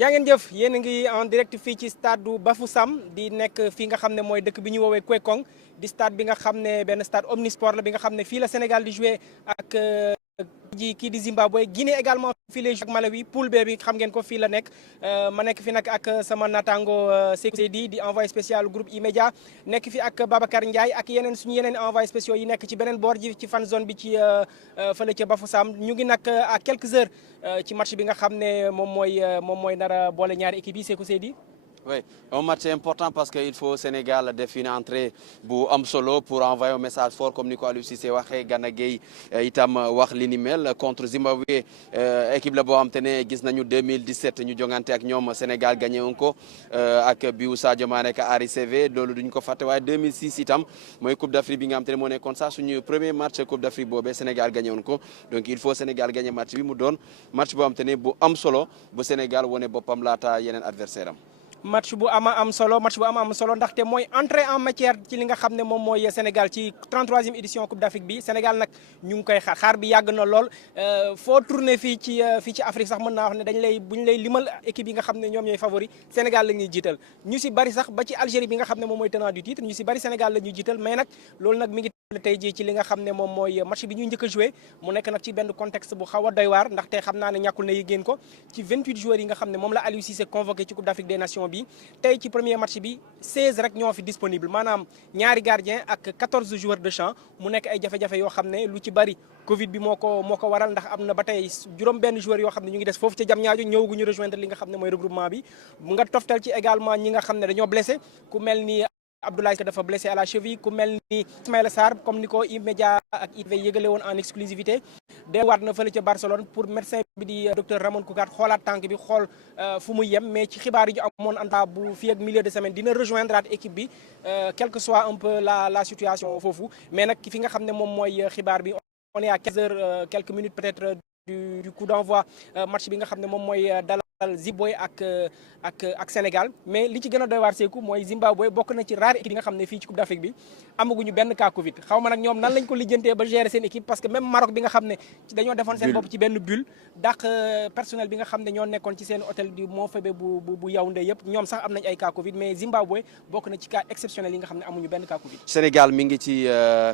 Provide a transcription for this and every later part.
yaa ngeen jëf yéen a ngi en direct fii ci stade du Bafoussam di nekk fii nga xam ne mooy dëkk bi ñu woowee Kwekong di stade bi nga xam ne benn stade omnisport la bi nga xam ne fii la Sénégal di jouer ak kii di Zimbabwe. Guinée également fii lay jouer ak Malawi poule B bi xam ngeen ko fii la nekk ma nekk fi nag ak sama naataango Sékou Seydi di envoyé spécial groupe E-Media nekk fi ak Babacar Ndiaye ak suñu yeneen envoyé spéciaux yi nekk ci beneen boor ji ci fan zone bi ci fële ca Bafoussam ñu ngi nag à quelques heures ci match bi nga xam ne moom mooy nara boole ñaari équipe yi Sékou Seydi. Oui, un match important parce qu'il faut Sénégal def une entrée bu am solo pour envoyer un message fort comme ni ko Aliou Cissé waxee Gana Gueye itam wax li ni mel contre Zimbabwe équipe la boo xam te ne gis nañu 2017 ñu jongante ak ñoom Sénégal gagné woon ko ak biu Sadio Mané ak Henri Saivet loolu duñ ko fàtte waaye 2006 itam mooy Coupe d'Afrique bi nga xam te ne moo nekkoon ça suñu premier match Coupe d'Afrique boobee Sénégal gagné woon ko donc il faut Sénégal gagné match bi mu doon match boo xam te ne bu am solo bu Sénégal wone boppam laata yeneen adversaire am. match bu ama am solo ndaxte mooy entrée en matière ci li nga xam ne moom mooy Sénégal ci 33e édition Coupe d'Afrique bi Sénégal nag ñu ngi koy xaar bi yàgg na lool foo tourné fii ci Afrique sax mën naa wax ne bu ñu lay limal équipe yi nga xam ne ñoom ñooy favori Sénégal la ñuy jiital ñu si bari sax ba ci Algérie bi nga xam ne moom mooy tenant du titre ñu si bari Sénégal la ñuy jiital mais nag loolu nag mi ngi tey jii ci li nga xam ne moom mooy match bi ñuy njëkk a joué mu nekk nag ci benn contexte bu xaw a doy waar ndaxte xam naa ne ñàkkul na yi génn ko ci 28 joueurs yi nga xam ne moom la Aliou Cissé convoqué ci Coupe d'Afrique des Nations bi tey ci premier match bi 16 rek ñoo fi disponible maanaam ñaari gardien ak 14 joueurs de champ mu nekk ay jafe-jafe yoo xam ne lu ci bari Covid bi moo ko waral ndax am na ba tey juróom benn joueurs yoo xam ne ñu ngi des foofu ca Diamniadio ñëwaguñu rejoindre li nga xam ne mooy regroupement bi nga toftal ci également ñi nga xam ne dañoo blessé ku mel ni Abdoulaye dafa blessé à la cheville ku mel ni Ismaïla Sarr comme ni ko E-Media ak ITV yëgale woon en exclusivité delluwaat na fële ca Barcelone pour médecin bi di docteur Ramon Koukat xoolaat tànk bi xool fu muy yem mais ci xibaar yi ñu amoon anta bu fii ak milieu de semaine dina rejoindre équipe bi quel que soit un peu la situation foofu mais nag fi nga xam ne moom mooy xibaar bi on est à 15 heures quelques minutes peut-être du coup d'envoi match bi nga xam ne moom mooy dalal Zimbabwe ak Sénégal mais li ci gën a doy waar Sékou mooy Zimbabwe bokk na ci rare équipe yi nga xam ne fii ci Coupe d'Afrique bi amaguñu benn cas Covid xaw ma nag ñoom nan lañ ko lijjantee ba gérer seen équipe parce que même Maroc bi nga xam ne dañoo defoon seen bopp ci benn bulle dàq personnel bi nga xam ne ñoo nekkoon ci seen hôtel du Mont Faber bu Yaoundé yëpp ñoom sax am nañ ay cas Covid mais Zimbabwe bokk na ci cas exceptionnel yi nga xam ne amuñu benn cas Covid. Sénégal mi ngi ci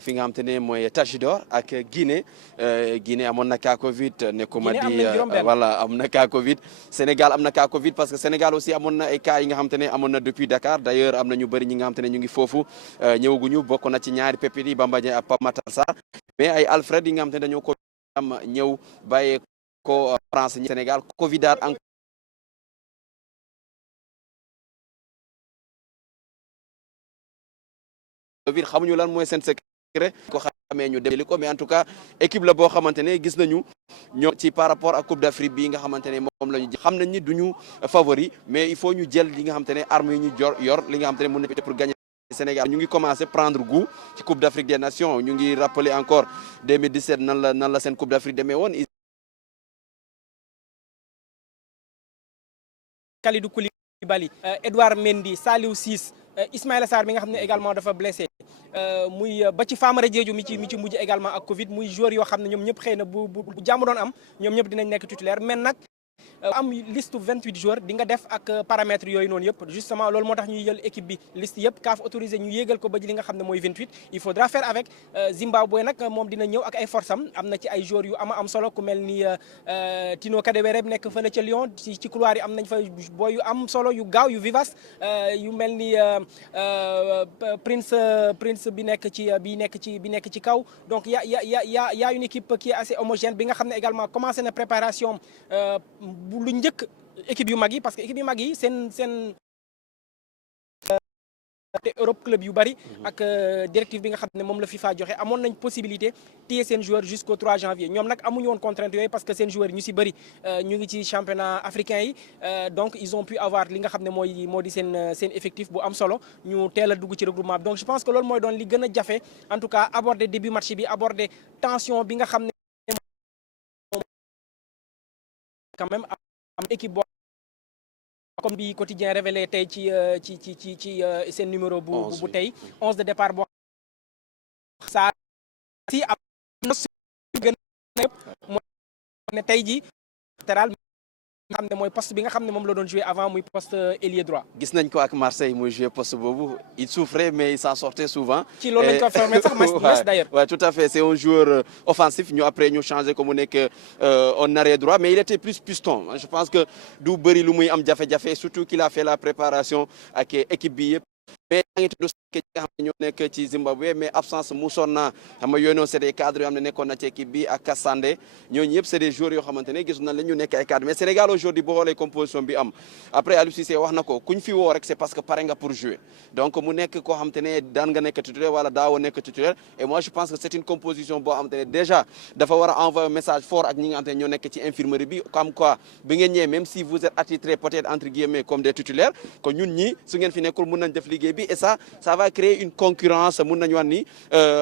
fi nga xam te ne mooy Tachidor ak Guinée Guinée amoon na cas Covid nekkuma di voilà am na cas Covid Sénégal am na cas Covid parce que Sénégal aussi amoon na ay cas yi nga xam te ne amoon na depuis Dakar d'ailleurs am na ñu bëri ñi nga xam te ne ñu ngi foofu ñëwaguñu bokk na ci ñaari pépite yi Bamba Dieng ak Pape Matar Sarr mais ay Alfred yi nga xam te ne dañoo ko am ñëw bàyyee ko France Sénégal Covidaat encore Covid xamuñu lan mooy seen secret ko xamee ñu deli ko mais en tout cas équipe la boo xamante ne gis nañu ñoo ci par rapport ak Coupe d'Afrique bi nga xamante ne moom la ñu xam nañ ni duñu favori mais il faut ñu jël li nga xamante ne armes yi ñu yor li nga xamante ne mën na pour gagner Sénégal ñu ngi commencé prendre goût ci Coupe d'Afrique des Nations ñu ngi rappeler encore 2017 nan la seen Coupe d'Afrique demee woon Kalidou Koulibaly Edouard Mendy Saliou Ciss Ismaïla Sarr bi nga xam ne également dafa blessé muy ba ci Famara Diédhiou mi ci mujj également ak Covid muy joueur yoo xam ne ñoom ñëpp xëy na bu jàmm doon am ñoom ñëpp dinañ nekk titulaire mais nag am liste 28 joueurs di nga def ak paramètres yooyu noonu yëpp justement loolu moo tax ñuy jël équipe bi liste yëpp CAF autorisé ñu yéegal ko ba ji li nga xam ne mooy 28 il faudra faire avec Zimbabwe nag moom dina ñëw ak ay force am na ci ay joueurs yu am solo ku mel ni Tino Kadewere nekk fële ca Lyon ci couloir yi am nañ fa booy yu am solo yu gaaw yu vivace yu mel ni Prince bi nekk ci kaw donc y a une équipe qui est assez homogène bi nga xam ne également commencé na préparation lu njëkk équipe yu mag yi parce que équipe yu mag yi seen te Europe club yu bari ak directive bi nga xam ne moom la FIFA joxe amoon nañ possibilité téye seen joueur jusqu'au 3 janvier ñoom nag amuñu woon contrainte yooyu parce que seen joueurs ñu si bëri ñu ngi ci championnat africain yi donc ils ont pu avoir li nga xam ne moo di seen effectif bu am solo ñu teel a dugg ci regroupement bi donc je pense que loolu mooy doon li gën a jafe en tout cas aborder début match bi aborder tension bi nga xam ne quand même am équipe boo comme bi quotidien révélé tey ci seen numéro bu tey 11 de départ boo saa si am na gën a yëpp mooy ne tey ji latéral nga xam ne mooy poste bi nga xam ne moom la doon jouer avant muy poste ailier droit. gis nañ ko ak Marseille muy jouer poste boobu il souffrait mais il s'en sortait souvent. ci loolu lañ ko formé sax Metz d'ailleurs. Ouais, tout à fait c'est un joueur offensif ñu après ñu changé ko mu nekk en arrière droit mais il était plus piston je pense que du bëri lu muy am jafe-jafe surtout qu'il a fait la préparation ak équipe bi yëpp. mais yaa ngi tudd nga xam ne ñoo nekk ci Zimbabwe mais absence Moussonna xam nga yooyu noonu c'est des cadres yoo xam ne nekkoon na ci équipe bi ak Kassandé ñooñu yëpp c'est des joueurs yoo xamante ne gis nañ la ñu nekk ay cadres mais Sénégal aujourd'hui boo xoolee composition bi am après Aliou Cissé wax na ko kuñ fi woo rek c'est parce que pare nga pour jouer donc mu nekk koo xamante ne daan nga nekk titulaire wala daawoo nekk titulaire et moi je pense que c'est une composition boo xamante ne déjà dafa war a envoyer un message fort ak ñi nga xamante ne ñoo nekk ci infirmerie bi comme quoi bi ngeen ñëwee même si vous êtes attitré peut-être entre guillemets comme des titulaires que ñun ñi su ngeen fi nekkul mën nañ def liggéey bi et ça va créer une concurrence mun nañu wax ni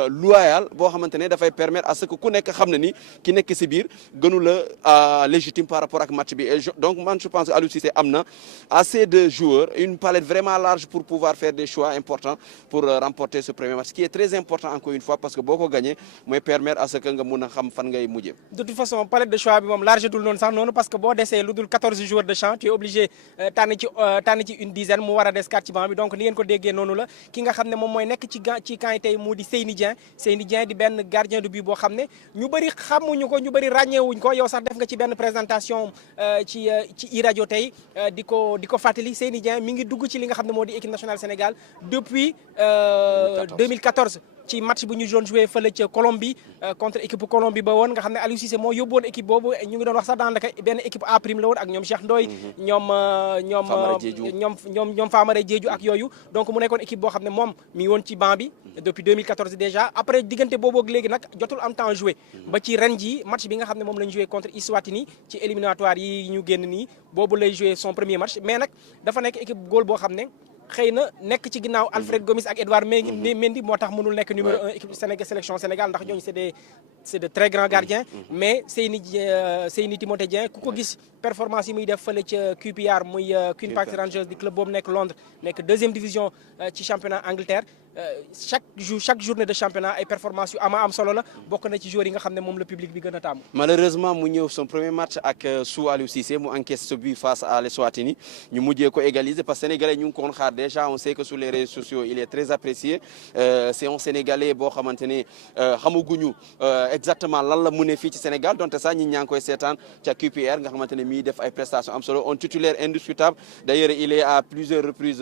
loyale boo xamante ne dafay permettre à ce que ku nekk xam ne ni ki nekk si biir gënu la légitime par rapport ak match bi et donc man je pense que Aliou Cissé am na assez de joueurs une palette vraiment large pour pouvoir faire des choix importants pour remporter ce premier match qui est très important encore une fois parce que boo ko gagné mooy permettre à ce que nga mun a xam fan ngay mujjee. de toute façon palette de choix bi moom large dul noonu sax noonu parce que boo desee lu dul 14 joueurs de champ tu es obligé tànn ci une dizaine mu war a des 4 ci banc bi donc ni ngeen ko déggee noonu la ki nga xam ne moom mooy nekk ci camp yi tey mu di Seyni Dieng di benn gardien de but boo xam ne ñu bëri xamuñu ko ñu bëri ràññeewuñ ko yow sax def nga ci benn présentation ci iRadio tey di ko fàttali Seyni Dieng mi ngi dugg ci li nga xam ne moo di équipe nationale Sénégal depuis 2014 ci match bu ñu doon joué fële ca Colombie contre équipe Colombie ba woon nga xam ne Aliou Cissé moo yóbbuwoon équipe boobu ñu ngi doon wax sax daanaka benn équipe A prime la woon ak ñoom Cheikh Ndoye ñoom Famara Diédhiou ak yooyu donc mu nekkoon équipe boo xam ne moom mi ngi woon ci banc bi depuis 2014 déjà après diggante boobu ak léegi nag jotul am temps joué ba ci ren ji match bi nga xam ne moom lañ joué contre Eswatini ci éliminatoire yi ñu génn nii boobu lay joué son premier match mais nag dafa nekk équipe góol boo xam ne xëy na nekk ci ginnaaw Alfred Gomis ak Edouard Mendy moo tax mënul nekk numéro 1 équipe sélection Sénégal ndax ñooñu c'est de très grands gardiens mais Seyni Timothée Dieng ku ko gis performance yi muy def fële ca QPR muy Queen Park Rangers di club boobu nekk Londres nekk deuxième division ci championnat Angleterre chaque journée de championnat ay performance yu am solo la bokk na ci joueurs yi nga xam ne moom le public bi gën a taamu. malheureusement mu ñëw son premier match ak sous Aliou Cissé mu encaisse ce but face à l'Eswatini ñu mujjee ko égaliser parce que sénégalais ñu ngi ko doon xaar déjà on sait que sur les réseaux sociaux il est très apprécié c'est un sénégalais boo xamante ne xamaguñu exactement lan la mënee fii ci Sénégal donte sax ñi ñaa ngi koy seetaan ca QPR nga xamante ne miy def ay prestations am solo un titulaire indiscutable d'ailleurs il est à plusieurs reprises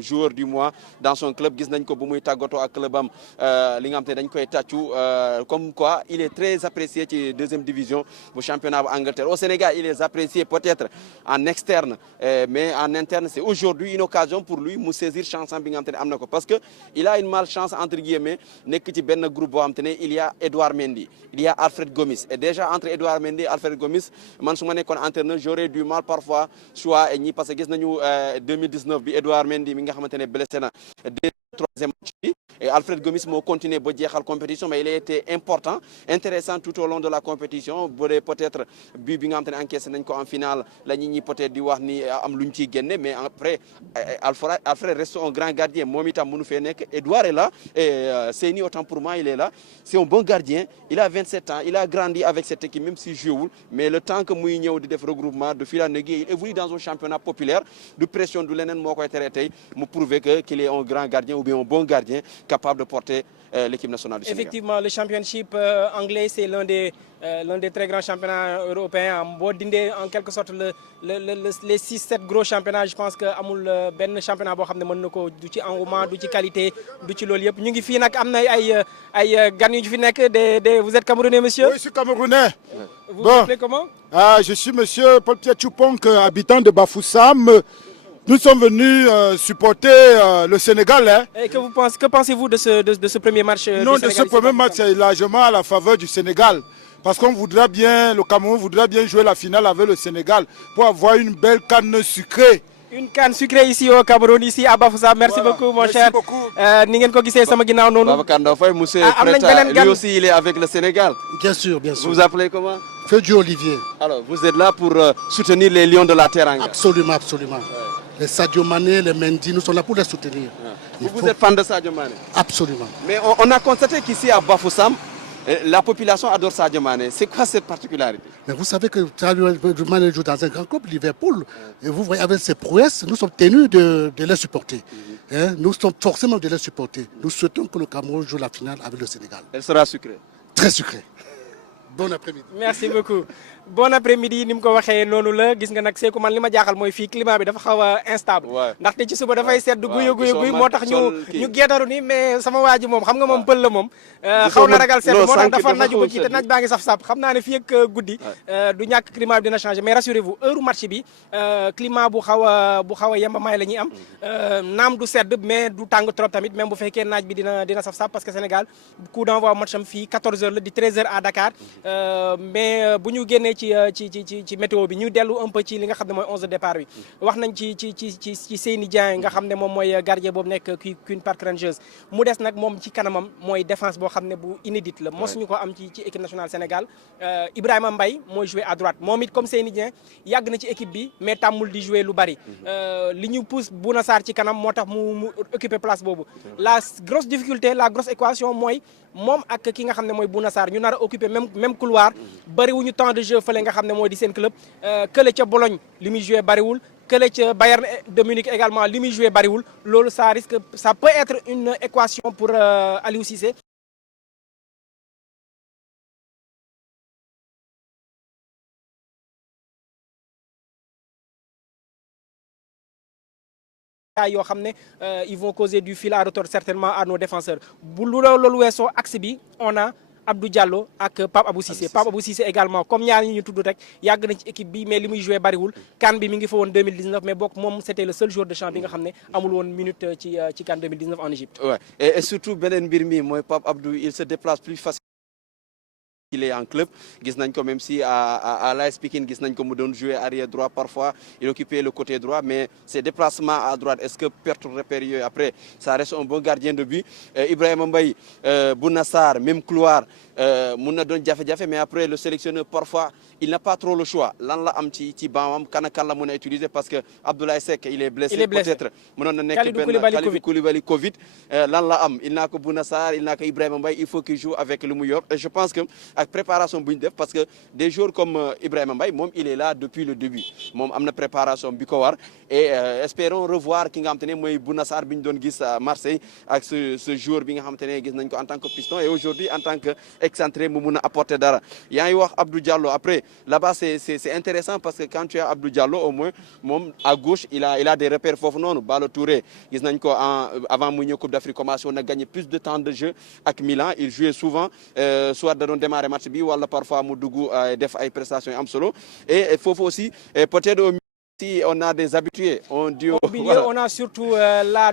joueur du mois dans son club gis nañ ko bu muy tàggatoo ak club am li nga xam te dañ koy tàccu comme quoi il est très apprécié ci deuxième division bu championnat bu Angleterre au Sénégal il est apprécié peut-être en externe mais en interne c'est aujourd'hui une occasion pour lui mu saisir chance bi nga xam te ne am na ko parce que il a une malchance entre guillemets nekk ci benn groupe boo xam te ne il y a Edouard Mendy il y a Alfred Gomis et déjà entre Edouard Mendy et Alfred Gomis man su ma nekkoon entraîneur j'aurais du mal parfois choix et ñi parce que gis nañu 2019 bi Edouard Mendy mi nga xamante ne blessé na troisième match bi et Alfred Gomis moo continué ba jeexal compétition mais il a été important intéressant tout au long de la compétition bu dee peut-être but bi nga xam te ne encaissé nañ ko en finale la ñi peut-être di wax ni am lu ñu ciy génne mais après Alfred reste un grand gardien moom itam mënu fee nekk Edouard est là et Seyni autant pour moi il est là c'est un bon gardien il a 27 ans il a grandi avec cette équipe même si jouewul mais le temps que muy ñëw di def regroupement de fil en aiguille il évolue dans un championnat populaire du pression du leneen moo koy tere tey mu prouver que qu'il est un grand gardien ou bien un bon gardien capable de porter l'équipe nationale du Sénégal. Effectivement, le championship anglais, c'est l'un des très grands championnats européens. Boo dindee en quelque sorte les 6-7 gros championnats, je pense que amul benn championnat boo xam ne mën na ko du ci engouement du ci qualité du ci loolu yëpp ñu ngi fii nag am na ay gan yu fi nekk vous êtes camerounais monsieur? Oui, je suis camerounais. Vous vous appelez comment? Je suis monsieur Paul Pierre Chouponk, habitant de Bafoussam. Nous sommes venus supporter le Sénégal. Hein. Et que pensez-vous de ce premier match? Non, de ce premier match, c'est largement à la faveur du Sénégal. Parce qu'on voudrait bien, le Cameroun voudrait bien jouer la finale avec le Sénégal pour avoir une belle canne sucrée. Une canne sucrée ici au Cameroun, ici à Bafoussam. Merci beaucoup, mon cher. Ni ngeen ko gisee sama ginnaaw noonu. Babacar Ndofay, monsieur Preta, lui aussi il est avec le Sénégal. Bien sûr, bien sûr. Vous vous appelez comment? Fedju Olivier. Alors, vous êtes là pour soutenir les Lions de la Teranga. Absolument, absolument. Ouais. Les Sadio Mané, les Mendy, nous sommes là pour les soutenir. Vous êtes fan de Sadio Mané? Absolument. Mais on a constaté qu'ici à Bafoussam, La population adore Sadio Mané. C'est quoi cette particularité? Mais vous savez que Sadio Mané joue dans un grand club, Liverpool. Et vous voyez, avec ses prouesses, nous sommes tenus de les supporter. Hein? Nous sommes forcément de les supporter. Nous souhaitons que le Cameroun joue la finale avec le Sénégal. Elle sera sucrée. Très sucrée. Bon après-midi. merci beaucoup bon après-midi ni mu ko waxee noonu la gis nga nag Sékou man li ma jaaxal mooy fii climat bi dafa xaw a instable. ndaxte ci suba dafay sedd guy moo tax ñu geetaru ni mais sama waa ji moom xam nga moom pël la moom. xaw na ragal sedd moo tax dafa naju ba kii te naj baa ngi saf-saf xam naa ne fii ak guddi. du ñàkk climat bi dina changer mais rassurez-vous heure match bi climat bu xaw a yembamaay la ñuy am. naam du sedd mais du tàng trop tamit même bu fekkee naaj bi dina saf-saf parce que Sénégal coup d'envoi match am fii 14h la di 13h à Dakar. mais bu ñu génnee ci météo bi ñu dellu un peu ci li nga xam ne mooy 11 de départ bi wax nañ ci Seyni Dieng nga xam ne moom mooy gardien boobu nekk Queen Park Rangers mu des nag moom ci kanamam mooy défense boo xam ne bu inédite la mosuñu ko am ci équipe nationale Sénégal Ibrahima Mbaye mooy jouer à droite moom it comme Seyni Dieng yàgg na ci équipe bi mais tàmmul di jouer lu bari li ñu pousse Bouna Sarr ci kanam moo tax mu occuper place boobu la grosse difficulté la grosse équation mooy moom ak ki nga xam ne mooy Bouna Sarr ñu nar a occuper même couloir bariwuñu temps de jeu fële nga xam ne mooy di seen club kële ca Bologne li muy joué bariwul kële ca Bayern de Munich également li muy joué bariwul loolu ça peut être une équation pour Aliou Cissé. yoo xam ne ils vont causer du fil à retordre certainement à nos défenseurs bu loolu weesoo axe bi on a Abdou Diallo ak Pape Abou Cissé Pape Abou Cissé également comme ñaar ñi ñu tudd rek yàgg na ci équipe bi mais li muy joué bariwul CAN bi mi ngi fa woon 2019 mais bokk moom c'était le seul joueur de champ bi nga xam ne amul woon minute ci CAN 2019 en Égypte. Ouais. Et surtout beneen mbir mi mooy Pape Abdou il se déplace plus facilement. Il est en club gis nañ ko même si à l'AS Pikine gis nañ ko mu doon jouer arrière droit parfois il occupait le côté droit mais ses déplacements à droite est-ce que perte repère yooyu après ça reste un bon gardien de but Ibrahima Mbaye Bouna Sarr même couloir mun na doon jafe-jafe mais après le sélectionneur parfois il n'a pas trop le choix lan la am ci banam kan la mën a utiliser parce que Abdoulaye Seck il est blessé peut-être mënoon na nekk benn Kalidou Koulibaly Covid lan la am il n'a que Bouna Sarr il n'a que Ibrahima Mbaye il faut qu'il joue avec lu mu yor et je pense que ak préparation bu ñu def parce que des joueurs comme Ibrahima Mbaye moom il est là depuis le début moom am na préparation bi ko war et espérons revoir ki nga xam te ne mooy Bouna Sarr bi ñu doon gis à Marseille ak ce joueur bi nga xam te ne gis nañ ko en tant que piston et aujourd'hui en tant que excentré mu mun a apporter dara yaa ngi wax Abdou Diallo après là-bas c'est intéressant parce que quand tu as Abdou Diallo au moins moom à gauche il a des repères foofu noonu Balo Touré gis nañ ko avant mu ñëw Coupe d'Afrique commencé on a gagné plus de temps de jeu ak Milan il jouait souvent soit da doon démarrer match bi wala parfois mu dugg def ay prestations yu am solo et foofu aussi peut-être au milieu si on a des habitués on dit au milieu on a surtout la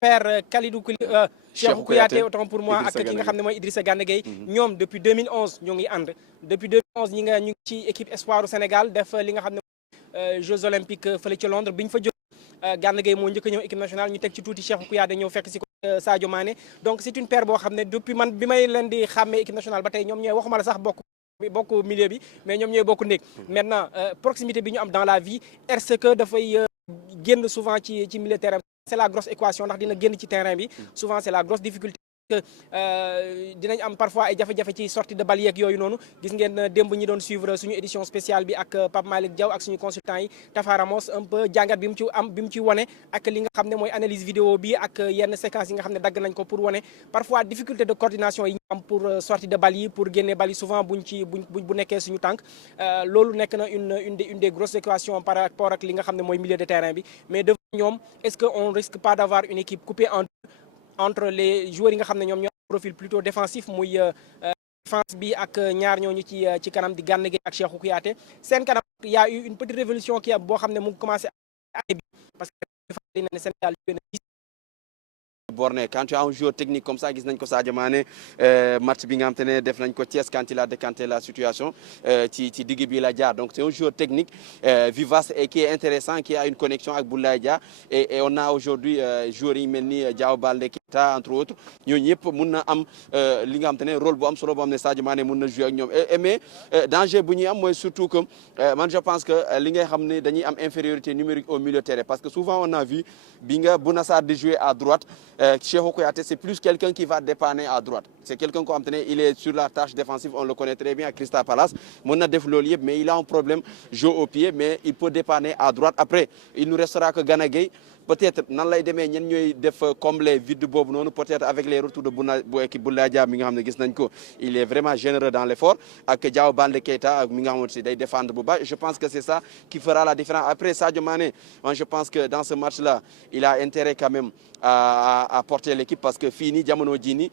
paire Kalidou Koulibaly Cheikhou Kouyaté autant pour moi ak ki nga xam ne mooy Idrissa Gana Gueye ñoom depuis 2011 ñoo ngi ànd depuis 2011 ñu ngi ci équipe espoir u Sénégal def li nga xam ne Jeux olympiques fële ci Londres bi ñu fa jógee Gana Gueye moo njëkk a ñëw équipe nationale ñu teg ci tuuti Cheikhou Kouyaté ñëw fekk si ko Sadio Mané donc c'est une paire boo xam ne depuis man bi may leen di xàmmee équipe nationale ba tey ñoom ñooy waxuma la sax bokk milieu bi mais ñoom ñooy bokk néeg maintenant proximité bi ñu am dans la vie est-ce que dafay génn souvent ci milieu terrain c'est la grosse équation ndax dina génn ci terrain bi souvent c'est la grosse difficulté que dinañ am parfois ay jafe-jafe ci sortie de balle yeeg yooyu noonu gis ngeen démb ñi doon suivre suñu édition spéciale bi ak Pape Malick Diaw ak suñu consultant yi Tafa Ramos un peu jàngat bi mu ci wone ak li nga xam ne mooy analyse vidéo bi ak yenn séquences yi nga xam ne dagg nañ ko pour wone parfois difficulté de coordination yi ñu am pour sortie de balle yi pour génne balle yi souvent bu nekkee suñu tànk loolu nekk na une des grosses équations par rapport ak li nga xam ne mooy milieu de terrain bi mais devant ñoom est-ce que on risque pas d'avoir une équipe coupée entre les joueurs yi nga xam ne ñoom ñoo profil plutôt défensif muy défense bi ak ñaar ñooñu ci kanam di Gana Gueye ak Cheikhou Kouyaté seen kanam y a eu une petite révolution qui boo xam ne mu ngi commencé année bi parce que fàttali na ne Sénégal borné quand tu as un joueur technique comme ça gis nañ ko Sadio Mané match bi nga xam te ne def nañ ko Thiès quand il a décanté la situation ci digg bi la jaar donc c'est un joueur technique vivace et qui est intéressant qui a une connexion ak Boulaye Dia et on a aujourd'hui joueurs yi mel ni Diao Baldé Keita entre autres ñooñu ñëpp mun na am li nga xam te ne rôle bu am solo boo xam ne Sadio Mané mun na jouer ak ñoom mais danger bu ñuy am mooy surtout que man je pense que li ngay xam ne dañuy am infériorité numérique au milieu de terrain parce que souvent on a vu bi nga Bouna Sarr di jouer à droite Cheikhou Kouyaté c'est plus quelqu'un qui va dépanner à droite c'est quelqu'un koo xam te ne il est sur la tâche défensive on le connaît très bien à Crystal Palace mun na def loolu yëpp mais il a un problème jeu au pied mais il peut dépanner à droite après il nous restera que Gana Gueye peut-être nan lay demee ñen ñooy def combler vide boobu noonu peut-être avec les retours de bu équipe Boulaye Dia mi nga xam ne gis nañ ko il est vraiment généreux dans l'effort ak Diao Baldé Keita mi nga xamante ne day défendre bu baax je pense que c'est ça qui fera la différence après Sadio Mané moi je pense que dans ce match-là il a intérêt quand même à porter l'équipe parce que fii nii jamono jii nii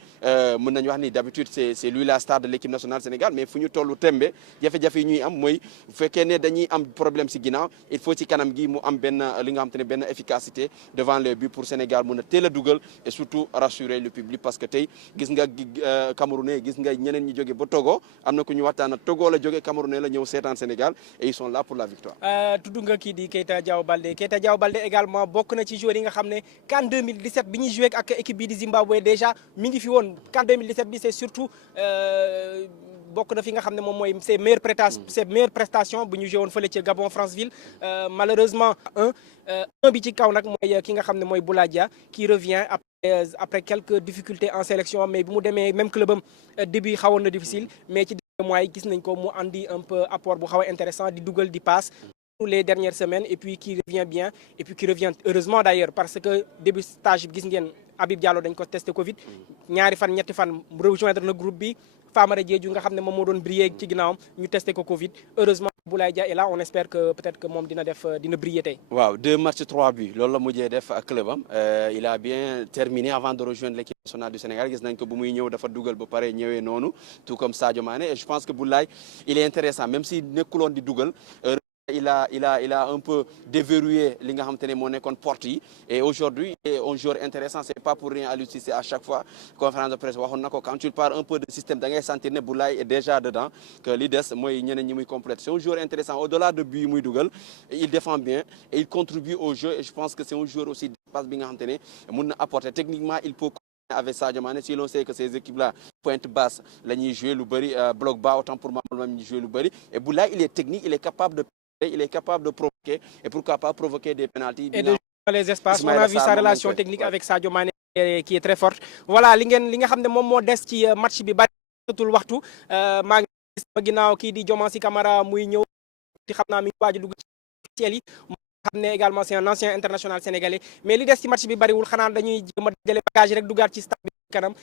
mën nañu wax ni d'habitude c'est lui la star de l'équipe nationale Sénégal mais fu ñu tollu tembe jafe-jafe yi ñuy am mooy bu fekkee ne dañuy am problème ci ginnaaw il faut ci kanam gi mu am benn li nga xam te ne benn efficacité devant les buts pour Sénégal mun a teel a dugal et surtout rassurer le public parce que tey gis nga Camerounais gis nga ñeneen ñi jóge ba Togo am na ku ñu waxtaan Togo la jóge Camerounais la ñëw seetaan Sénégal et ils sont là pour la victoire. tudd nga kii di Keita Diao Baldé également bokk na ci joueurs yi nga xam ne CAN 2017 bi ñuy joué ak équipe bii di Zimbabwe déjà mi ngi fi woon CAN 2017 bi c'est surtout. bokk na fi nga xam ne moom mooy ses meilleures prestations bu ñu joué woon fële ci Gabon Franceville malheureusement un bi ci kaw nag mooy ki nga xam ne mooy Boulaye Dia qui revient après quelques difficultés en sélection mais bi mu demee même club am début xawoon na difficile mais ci derniers mois yi gis nañ ko mu andi un peu apport bu xaw a intéressant di dugal di passe les dernières semaines et puis qui revient bien et puis qui revient heureusement d'ailleurs parce que début stage bi gis ngeen Habib Diallo dañ ko testé Covid ñaari fan ñetti fan rejoindre na groupe bi Famara Diédhiou nga xam ne moom moo doon briller ci ginnaawam ñu testé ko Covid heureusement Boulaye Dia est là on espère que peut-être que moom dina briller tey. waaw 2 matchs 3 buts loolu la mujjee def ak club am il a bien terminé avant de rejoindre l'équipe nationale du Sénégal gis nañ ko bu muy ñëw dafa dugal ba pare ñëwee noonu tout comme Sadio Mané et je pense que Boulaye il est intéressant même si nekkuloon di dugal. Il a un peu déverrouillé li nga xamante ne moo nekkoon porte yi et aujourd'hui il est un joueur intéressant c'est pas pour rien Aliou Cissé à chaque fois conférence de presse waxoon na ko quand tu parles un peu de système da ngay sentir ne Boulaye est déjà dedans que li des mooy ñeneen ñi muy complète c'est un joueur intéressant au-delà de but yi muy dugal il défend bien et il contribue au jeu et je pense que c'est un joueur aussi d'espace bi nga xamante ne mun na apporter techniquement il peut avec Sadio Mané si l'on sait que ces équipes-là pointe basse la ñuy jouer lu bëri bloc bas autant pour moi la ñuy jouer lu bëri et Boulaye il est technique il est capable de provoquer et pourquoi pas provoquer des pénaltys. Et de jouer dans les espaces. On a vu sa relation technique avec Sadio Mané qui est très forte. Voilà li nga xam ne moom moo des ci match bi baritul waxtu maa ngi gis ma ginnaaw kii di Diomansy Kamara muy ñëw di xam naa mi ngi waaj a dugg ci officiel yi xam ne également c'est un ancien international sénégalais mais li des ci match bi bariwul xanaa dañuy jéem a dajale bagage rek duggaat ci stade bi kanam